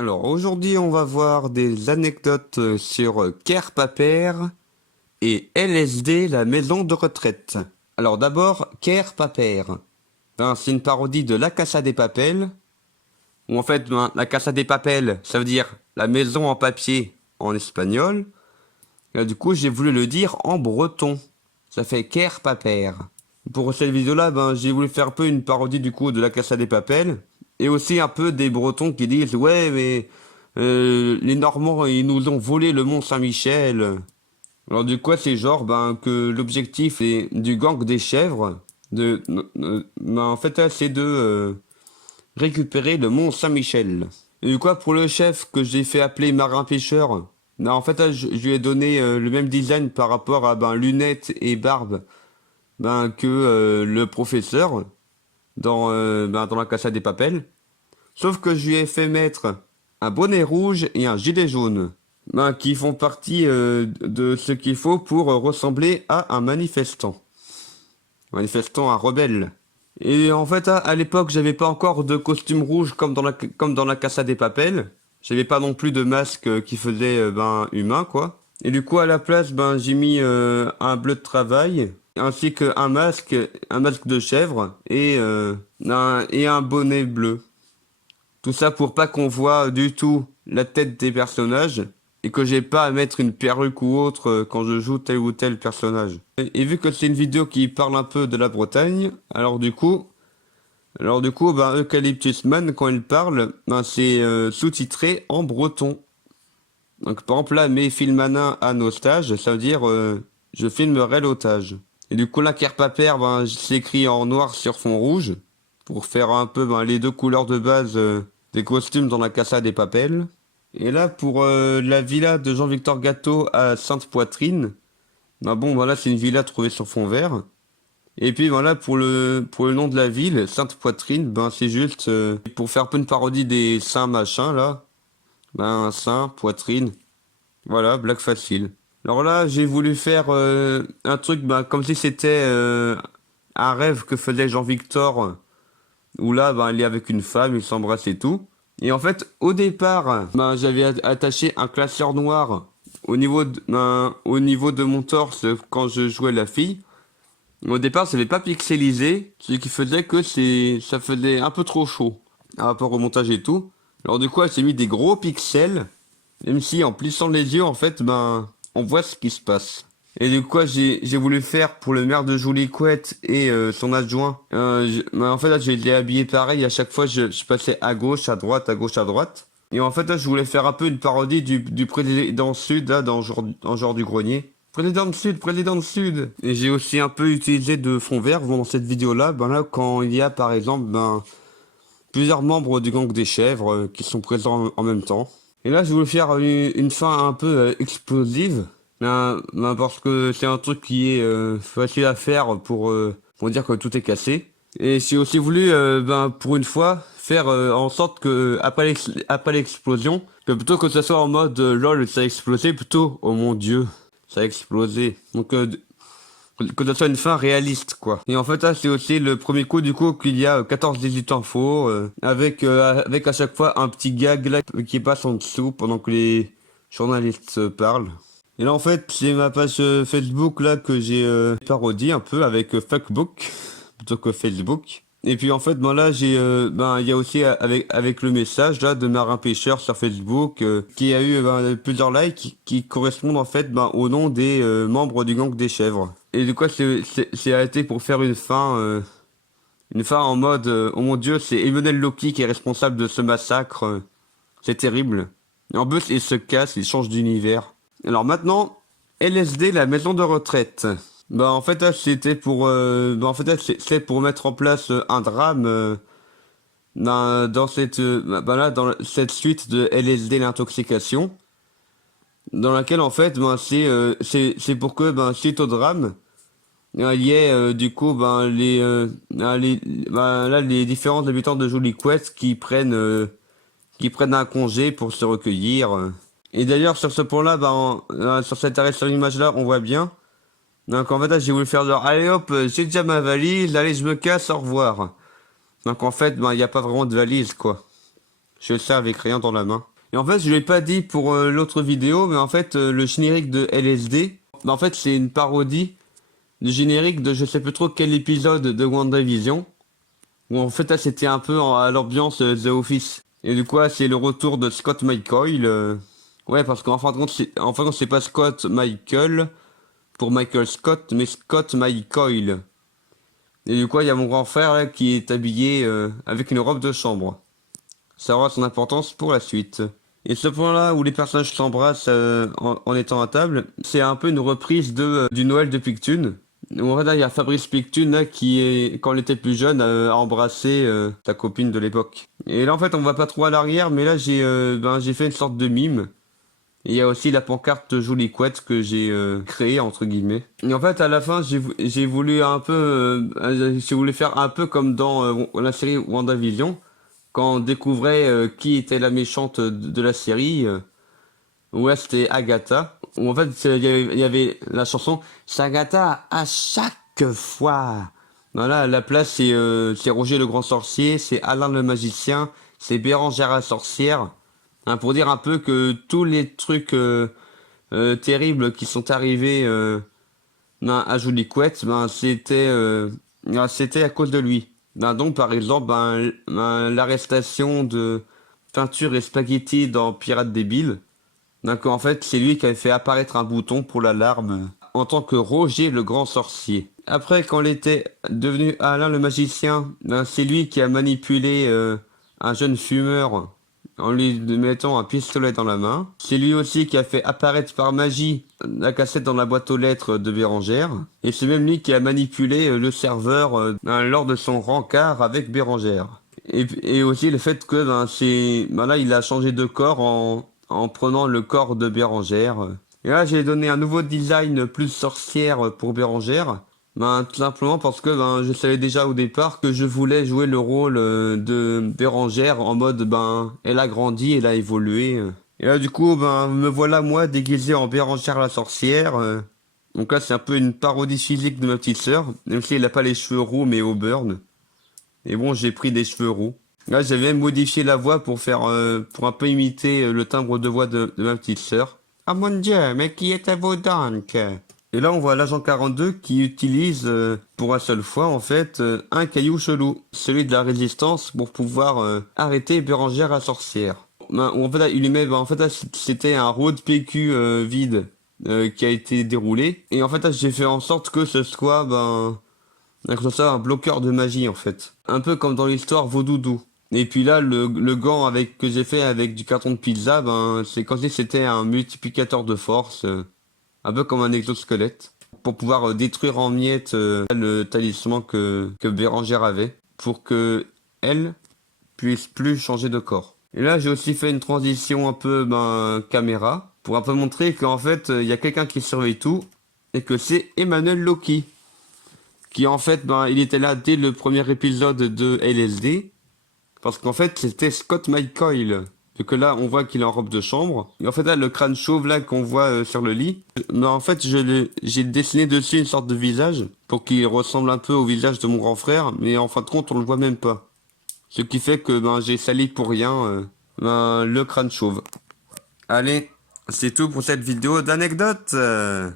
Alors aujourd'hui on va voir des anecdotes sur Kerr Paper et LSD, la maison de retraite. Alors d'abord, Kerr Paper. C'est une parodie de La Casa de Papel. Ou en fait, La Casa de Papel, ça veut dire la maison en papier en espagnol. Et du coup, j'ai voulu le dire en breton. Ça fait Kerr Paper. Pour cette vidéo-là, j'ai voulu faire un peu une parodie du coup de La Casa de Papel. Et aussi un peu des Bretons qui disent ouais mais les Normands ils nous ont volé le Mont Saint-Michel. Alors du coup c'est genre que l'objectif est du gang des chèvres en fait c'est de récupérer le Mont Saint-Michel. Et du coup pour le chef que j'ai fait appeler marin pêcheur, en fait je lui ai donné le même design par rapport à lunettes et barbe que le professeur dans la Casa des Papel. Sauf que je lui ai fait mettre un bonnet rouge et un gilet jaune, qui font partie de ce qu'il faut pour ressembler à un manifestant. Manifestant, un rebelle. Et en fait, à l'époque, j'avais pas encore de costume rouge comme dans la Casa des Papel. J'avais pas non plus de masque qui faisait humain, quoi. Et du coup, à la place, j'ai mis un bleu de travail, ainsi qu'un masque de chèvre et un bonnet bleu. Tout ça pour pas qu'on voit du tout la tête des personnages et que j'ai pas à mettre une perruque ou autre quand je joue tel ou tel personnage. Et vu que c'est une vidéo qui parle un peu de la Bretagne, alors du coup, Eucalyptus Man quand il parle, c'est sous-titré en breton. Donc par exemple là, mes filmanin à nostage, ça veut dire je filmerai l'otage. Et du coup là, Kerr Paper, c'est écrit en noir sur fond rouge pour faire un peu les deux couleurs de base des costumes dans la Casa des Papel. Et là pour la villa de Jean-Victor Gâteau à Sainte-Poitrine, là c'est une villa trouvée sur fond vert. Et puis voilà pour le nom de la ville, Sainte-Poitrine, c'est juste pour faire un peu une parodie des saints machin là. Saint, poitrine, voilà, blague facile. Alors là j'ai voulu faire un truc comme si c'était un rêve que faisait Jean-Victor où là, il est avec une femme, il s'embrasse et tout. Et en fait, au départ, j'avais attaché un classeur noir au niveau de mon torse quand je jouais la fille. Au départ, ça n'avait pas pixelisé, ce qui faisait que ça faisait un peu trop chaud par rapport au montage et tout. Alors du coup, elle s'est mis des gros pixels, même si en plissant les yeux, en fait, on voit ce qui se passe. Et du coup, j'ai voulu faire pour le maire de Joliouette et son adjoint. En fait, là, j'ai été habillé pareil. À chaque fois, je passais à gauche, à droite, à gauche, à droite. Et en fait, là, je voulais faire un peu une parodie du président Sud, là, dans genre du grenier. Président de Sud, président de Sud. Et j'ai aussi un peu utilisé de fond vert dans cette vidéo-là. Là, quand il y a, par exemple, plusieurs membres du gang des chèvres qui sont présents en même temps. Et là, je voulais faire une fin un peu explosive. Parce que c'est un truc qui est facile à faire pour dire que tout est cassé. Et j'ai aussi voulu, pour une fois, faire en sorte que après l'explosion, que plutôt que ce soit en mode lol ça a explosé, plutôt oh mon dieu ça a explosé. Donc que ce soit une fin réaliste quoi. Et en fait là c'est aussi le premier coup du coup qu'il y a 14-18 infos avec à chaque fois un petit gag là qui passe en dessous pendant que les journalistes parlent. Et là en fait c'est ma page Facebook là que j'ai parodie un peu avec Fuckbook plutôt que Facebook. Et puis en fait là j'ai il y a aussi avec le message là de Marin Pêcheur sur Facebook qui a eu plusieurs likes qui correspondent en fait au nom des membres du gang des chèvres. Et du coup c'est arrêté pour faire une fin en mode oh mon dieu c'est Emmanuel Loki qui est responsable de ce massacre, c'est terrible. Et en plus il se casse, il change d'univers. Alors maintenant, LSD, la maison de retraite. En fait, là, c'était pour, c'est pour mettre en place un drame dans cette suite de LSD, l'intoxication, dans laquelle en fait, c'est pour que suite au drame, il y ait du coup les différents habitants de Joliouette qui prennent un congé pour se recueillir. Et d'ailleurs sur ce point là, sur cet arrêt sur l'image là on voit bien. Donc en fait là j'ai voulu faire genre allez hop j'ai déjà ma valise, allez je me casse, au revoir. Donc en fait il n'y a pas vraiment de valise quoi. Je fais ça avec rien dans la main. Et en fait, je l'ai pas dit pour l'autre vidéo, mais en fait, le générique de LSD, en fait, c'est une parodie du générique de je sais plus trop quel épisode de WandaVision, où en fait, là, c'était un peu à l'ambiance The Office. Et du coup, là, c'est le retour de Scott McCoy. Ouais, parce qu'en fin de compte, c'est pas Scott Michael pour Michael Scott, mais Scott McCoy. Et du coup, il y a mon grand frère là qui est habillé avec une robe de chambre. Ça aura son importance pour la suite. Et ce point-là où les personnages s'embrassent en étant à table, c'est un peu une reprise du Noël de Pictune. Où en fait, là, il y a Fabrice Pictune là, qui, quand il était plus jeune, a embrassé sa copine de l'époque. Et là, en fait, on va pas trop à l'arrière, mais là, j'ai fait une sorte de mime. Et il y a aussi la pancarte Jolie Couette que j'ai créée, entre guillemets. Et en fait, à la fin, j'ai voulu un peu... j'ai voulu faire un peu comme dans la série WandaVision, quand on découvrait qui était la méchante de la série. Où là, c'était Agatha. Où en fait, il y avait la chanson C'est Agatha à chaque fois. Voilà, la place, c'est Roger le Grand Sorcier, c'est Alain le Magicien, c'est Bérangère la Sorcière. Hein, pour dire un peu que tous les trucs terribles qui sont arrivés à Julie Couette, c'était à cause de lui. Donc par exemple, l'arrestation de Peinture et Spaghetti dans Pirates débiles. Donc en fait, c'est lui qui avait fait apparaître un bouton pour l'alarme en tant que Roger le Grand Sorcier. Après, quand il était devenu Alain le Magicien, c'est lui qui a manipulé un jeune fumeur en lui mettant un pistolet dans la main. C'est lui aussi qui a fait apparaître par magie la cassette dans la boîte aux lettres de Bérangère. Et c'est même lui qui a manipulé le serveur lors de son rencard avec Bérangère. Et aussi le fait que là, il a changé de corps en prenant le corps de Bérangère. Et là, j'ai donné un nouveau design plus sorcière pour Bérangère. Tout simplement parce que je savais déjà au départ que je voulais jouer le rôle de Bérangère en mode elle a grandi, elle a évolué. Et là du coup me voilà moi déguisé en Bérangère la sorcière. Donc là c'est un peu une parodie physique de ma petite sœur, même si elle a pas les cheveux roux mais au burn. Et bon j'ai pris des cheveux roux. Là j'ai même modifié la voix pour un peu imiter le timbre de voix de ma petite sœur. Ah mon Dieu, mais qui êtes-vous donc? Et là, on voit l'agent 42 qui utilise, pour une seule fois, en fait, un caillou chelou, celui de la résistance, pour pouvoir arrêter Bérangère la sorcière. En fait, là, il lui met, en fait, là, c'était un road PQ vide qui a été déroulé. Et en fait, là, j'ai fait en sorte que ce soit, que ce soit un bloqueur de magie, en fait. Un peu comme dans l'histoire Vaudoudou. Et puis là, le gant que j'ai fait avec du carton de pizza, c'est comme si c'était un multiplicateur de force. Un peu comme un exosquelette, pour pouvoir détruire en miettes le talisman que Bérangère avait, pour que elle puisse plus changer de corps. Et là, j'ai aussi fait une transition un peu caméra, pour un peu montrer qu'en fait, il y a quelqu'un qui surveille tout, et que c'est Emmanuel Loki, qui en fait, il était là dès le premier épisode de LSD, parce qu'en fait, c'était Scott McCoy. Que là, on voit qu'il est en robe de chambre. Et en fait, là, le crâne chauve là qu'on voit sur le lit, en fait, j'ai dessiné dessus une sorte de visage pour qu'il ressemble un peu au visage de mon grand frère, mais en fin de compte, on le voit même pas. Ce qui fait que j'ai sali pour rien le crâne chauve. Allez, c'est tout pour cette vidéo d'anecdotes.